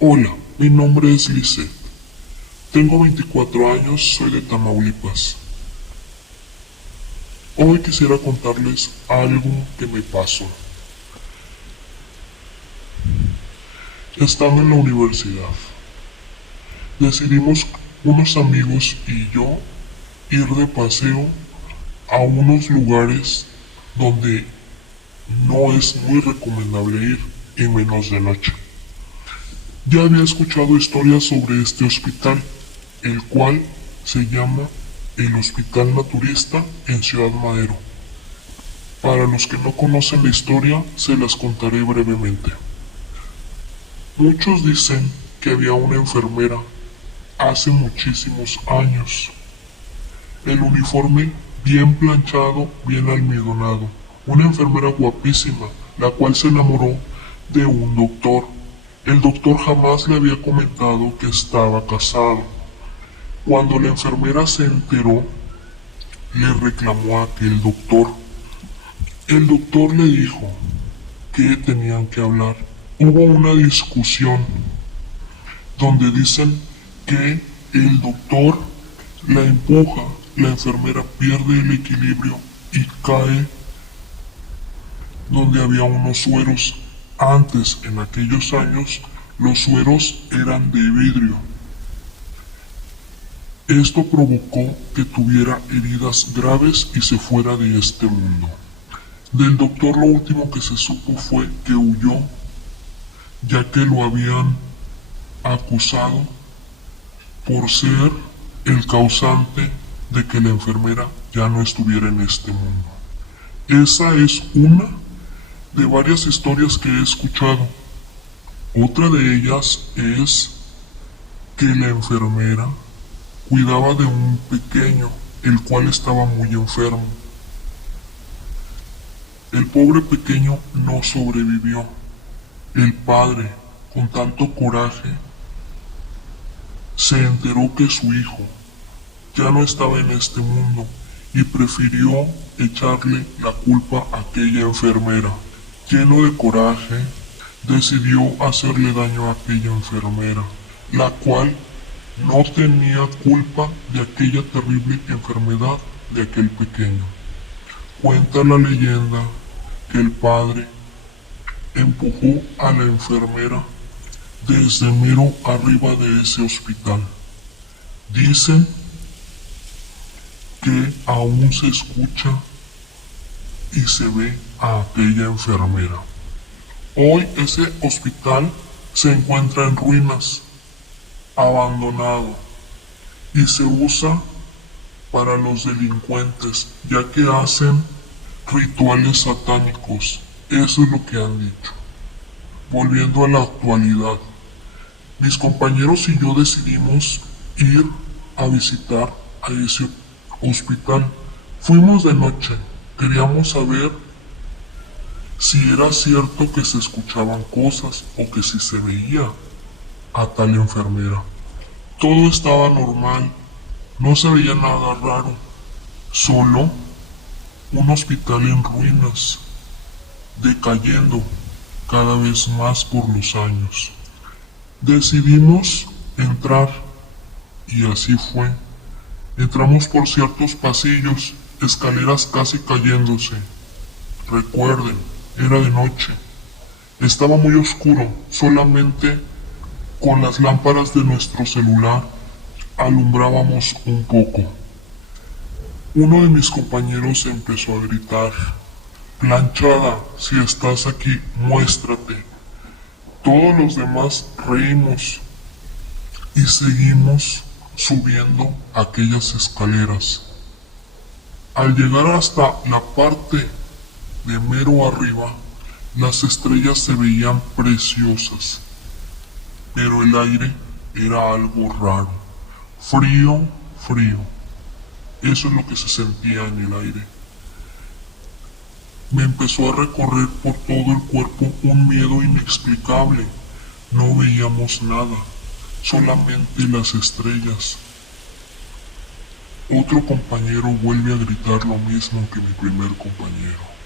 Hola, mi nombre es Lisette. Tengo 24 años, soy de Tamaulipas. Hoy quisiera contarles algo que me pasó. Estando en la universidad, decidimos unos amigos y yo ir de paseo a unos lugares donde no es muy recomendable ir, y menos de noche. Ya había escuchado historias sobre este hospital, el cual se llama el Hospital Naturista en Ciudad Madero. Para los que no conocen la historia, se las contaré brevemente. Muchos dicen que había una enfermera hace muchísimos años. El uniforme bien planchado, bien almidonado. Una enfermera guapísima, la cual se enamoró de un doctor. El doctor jamás le había comentado que estaba casado. Cuando la enfermera se enteró, le reclamó a aquel doctor. El doctor le dijo que tenían que hablar. Hubo una discusión donde dicen que el doctor la empuja, la enfermera pierde el equilibrio y cae donde había unos sueros. Antes, en aquellos años, los sueros eran de vidrio. Esto provocó que tuviera heridas graves y se fuera de este mundo. Del doctor lo último que se supo fue que huyó, ya que lo habían acusado por ser el causante de que la enfermera ya no estuviera en este mundo. Esa es una de varias historias que he escuchado. Otra de ellas es que la enfermera cuidaba de un pequeño, el cual estaba muy enfermo. El pobre pequeño no sobrevivió. El padre, con tanto coraje, se enteró que su hijo ya no estaba en este mundo y prefirió echarle la culpa a aquella enfermera. Lleno de coraje, decidió hacerle daño a aquella enfermera, la cual no tenía culpa de aquella terrible enfermedad de aquel pequeño. Cuenta la leyenda que el padre empujó a la enfermera desde mero arriba de ese hospital. Dicen que aún se escucha y se ve a aquella enfermera. Hoy ese hospital se encuentra en ruinas, abandonado, y se usa para los delincuentes, ya que hacen rituales satánicos. Eso es lo que han dicho. Volviendo a la actualidad, mis compañeros y yo decidimos ir a visitar a ese hospital. Fuimos de noche, queríamos saber si era cierto que se escuchaban cosas o que si se veía a tal enfermera. Todo estaba normal, no se veía nada raro, solo un hospital en ruinas, decayendo cada vez más por los años. Decidimos entrar y así fue. Entramos por ciertos pasillos, escaleras casi cayéndose. Recuerden, era de noche. Estaba muy oscuro, solamente con las lámparas de nuestro celular alumbrábamos un poco. Uno de mis compañeros empezó a gritar: Planchada, si estás aquí, muéstrate. Todos los demás reímos y seguimos subiendo aquellas escaleras. Al llegar hasta la parte de mero arriba, las estrellas se veían preciosas, pero el aire era algo raro, frío, frío. Eso es lo que se sentía en el aire. Me empezó a recorrer por todo el cuerpo un miedo inexplicable. No veíamos nada, solamente las estrellas. Otro compañero vuelve a gritar lo mismo que mi primer compañero.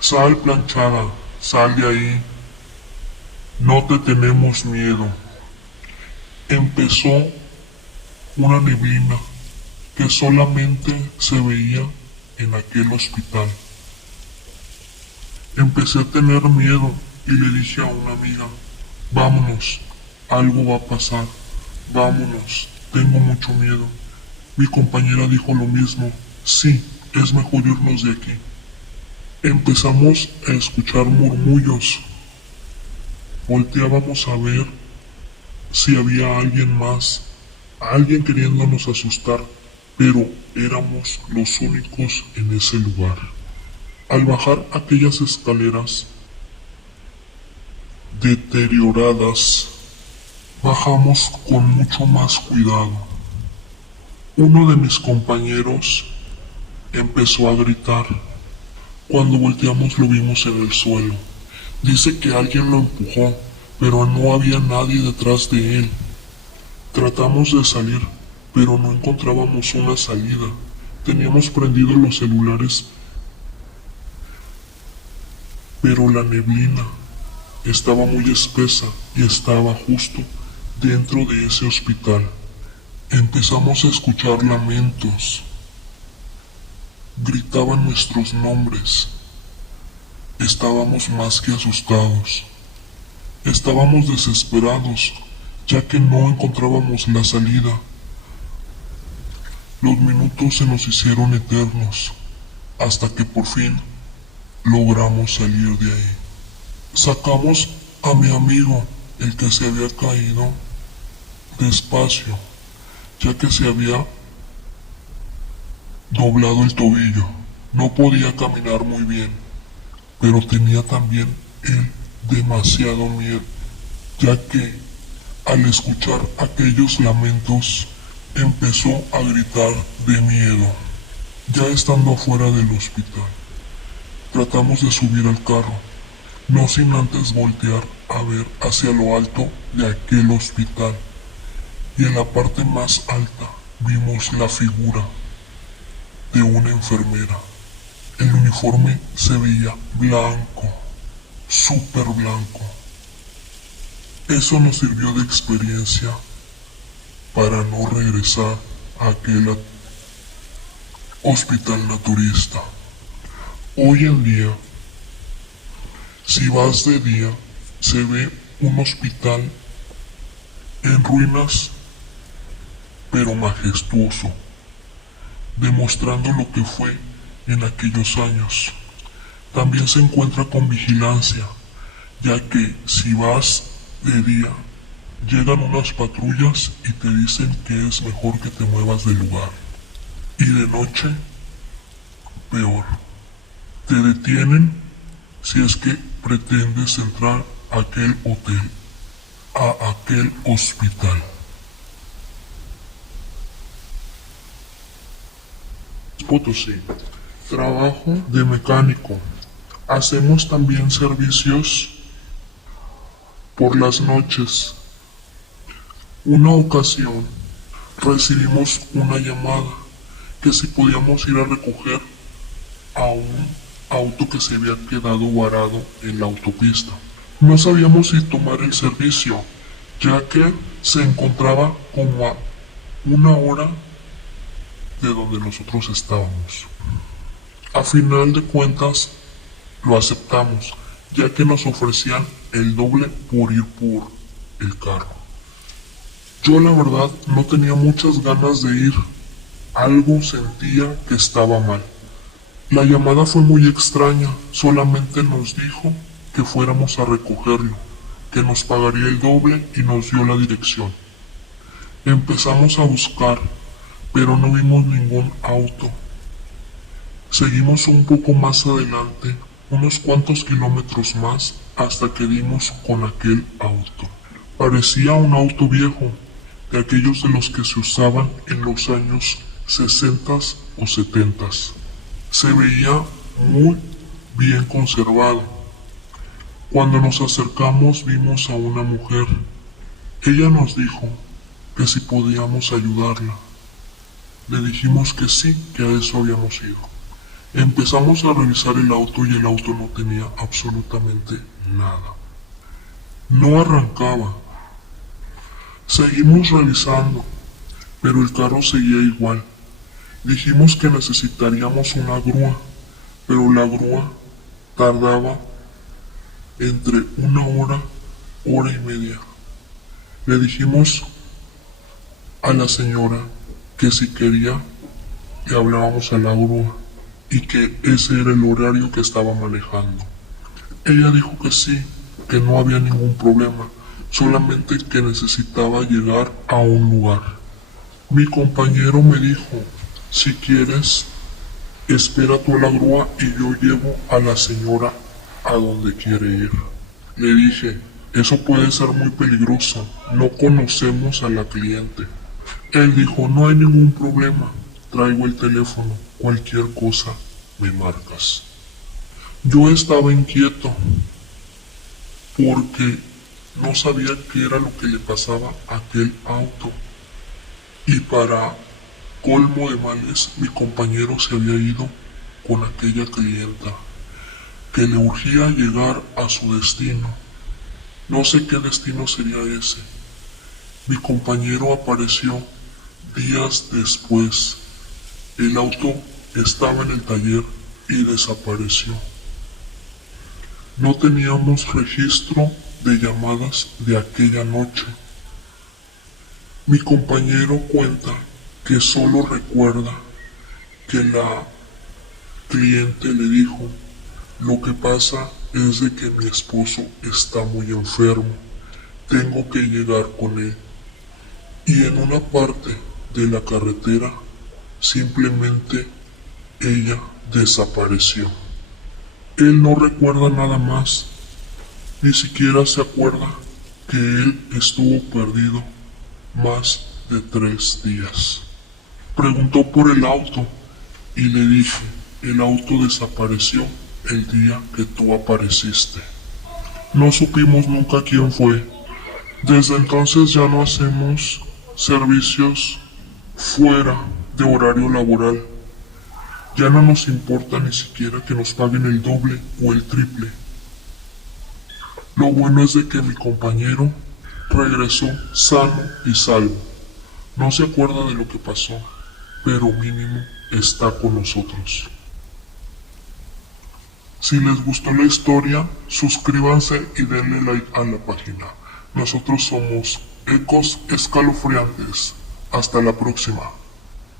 Sal, Planchada, sal de ahí. No te tenemos miedo. Empezó una neblina que solamente se veía en aquel hospital. Empecé a tener miedo y le dije a una amiga, vámonos, algo va a pasar, vámonos, tengo mucho miedo. Mi compañera dijo lo mismo, sí, es mejor irnos de aquí. Empezamos a escuchar murmullos. Volteábamos a ver si había alguien más, alguien queriéndonos asustar, pero éramos los únicos en ese lugar. Al bajar aquellas escaleras deterioradas, bajamos con mucho más cuidado. Uno de mis compañeros empezó a gritar. Cuando volteamos lo vimos en el suelo. Dice que alguien lo empujó, pero no había nadie detrás de él. Tratamos de salir, pero no encontrábamos una salida. Teníamos prendidos los celulares, pero la neblina estaba muy espesa y estaba justo dentro de ese hospital. Empezamos a escuchar lamentos. Gritaban nuestros nombres. Estábamos más que asustados. Estábamos desesperados, ya que no encontrábamos la salida. Los minutos se nos hicieron eternos, hasta que por fin logramos salir de ahí. Sacamos a mi amigo, el que se había caído, despacio, ya que se había doblado el tobillo. No podía caminar muy bien, pero tenía también él demasiado miedo, ya que al escuchar aquellos lamentos empezó a gritar de miedo. Ya estando afuera del hospital, tratamos de subir al carro, no sin antes voltear a ver hacia lo alto de aquel hospital, y en la parte más alta vimos la figura de una enfermera. El uniforme se veía blanco, súper blanco. Eso nos sirvió de experiencia para no regresar a aquel hospital naturista. Hoy en día, si vas de día, se ve un hospital en ruinas, pero majestuoso, demostrando lo que fue en aquellos años. También se encuentra con vigilancia, ya que si vas de día, llegan unas patrullas y te dicen que es mejor que te muevas del lugar. Y de noche, peor. Te detienen si es que pretendes entrar a aquel hotel, a aquel hospital. Potosí. Trabajo de mecánico. Hacemos también servicios por las noches. Una ocasión recibimos una llamada que si podíamos ir a recoger a un auto que se había quedado varado en la autopista. No sabíamos si tomar el servicio, ya que se encontraba como a 1 hora de donde nosotros estábamos. A final de cuentas, lo aceptamos, ya que nos ofrecían el doble por ir por el carro. Yo la verdad no tenía muchas ganas de ir. Algo sentía que estaba mal. La llamada fue muy extraña, solamente nos dijo que fuéramos a recogerlo, que nos pagaría el doble y nos dio la dirección. Empezamos a buscar, pero no vimos ningún auto. Seguimos un poco más adelante, unos cuantos kilómetros más, hasta que dimos con aquel auto. Parecía un auto viejo, de aquellos de los que se usaban en los años 60 o 70. Se veía muy bien conservado. Cuando nos acercamos vimos a una mujer. Ella nos dijo que si podíamos ayudarla. Le dijimos que sí, que a eso habíamos ido. Empezamos a revisar el auto y el auto no tenía absolutamente nada. No arrancaba. Seguimos revisando, pero el carro seguía igual. Dijimos que necesitaríamos una grúa, pero la grúa tardaba entre una hora, hora y media. Le dijimos a la señora que si quería le hablábamos a la grúa y que ese era el horario que estaba manejando. Ella dijo que sí, que no había ningún problema, solamente que necesitaba llegar a un lugar. Mi compañero me dijo, si quieres, espera tú a la grúa y yo llevo a la señora a donde quiere ir. Le dije, eso puede ser muy peligroso, no conocemos a la cliente. Él dijo, no hay ningún problema, traigo el teléfono, cualquier cosa me marcas. Yo estaba inquieto porque no sabía qué era lo que le pasaba a aquel auto. Y para colmo de males, mi compañero se había ido con aquella clienta, que le urgía llegar a su destino. No sé qué destino sería ese. Mi compañero apareció días después. El auto estaba en el taller y desapareció. No teníamos registro de llamadas de aquella noche. Mi compañero cuenta que solo recuerda que la cliente le dijo, lo que pasa es de que mi esposo está muy enfermo, tengo que llegar con él. Y en una parte de la carretera, simplemente ella desapareció. Él no recuerda nada más, ni siquiera se acuerda que él estuvo perdido más de 3 días. Preguntó por el auto y le dije, el auto desapareció el día que tú apareciste. No supimos nunca quién fue. Desde entonces ya no hacemos servicios fuera de horario laboral. Ya no nos importa ni siquiera que nos paguen el doble o el triple. Lo bueno es de que mi compañero regresó sano y salvo. No se acuerda de lo que pasó, pero mínimo está con nosotros. Si les gustó la historia, suscríbanse y denle like a la página. Nosotros somos Ecos Escalofriantes. Hasta la próxima.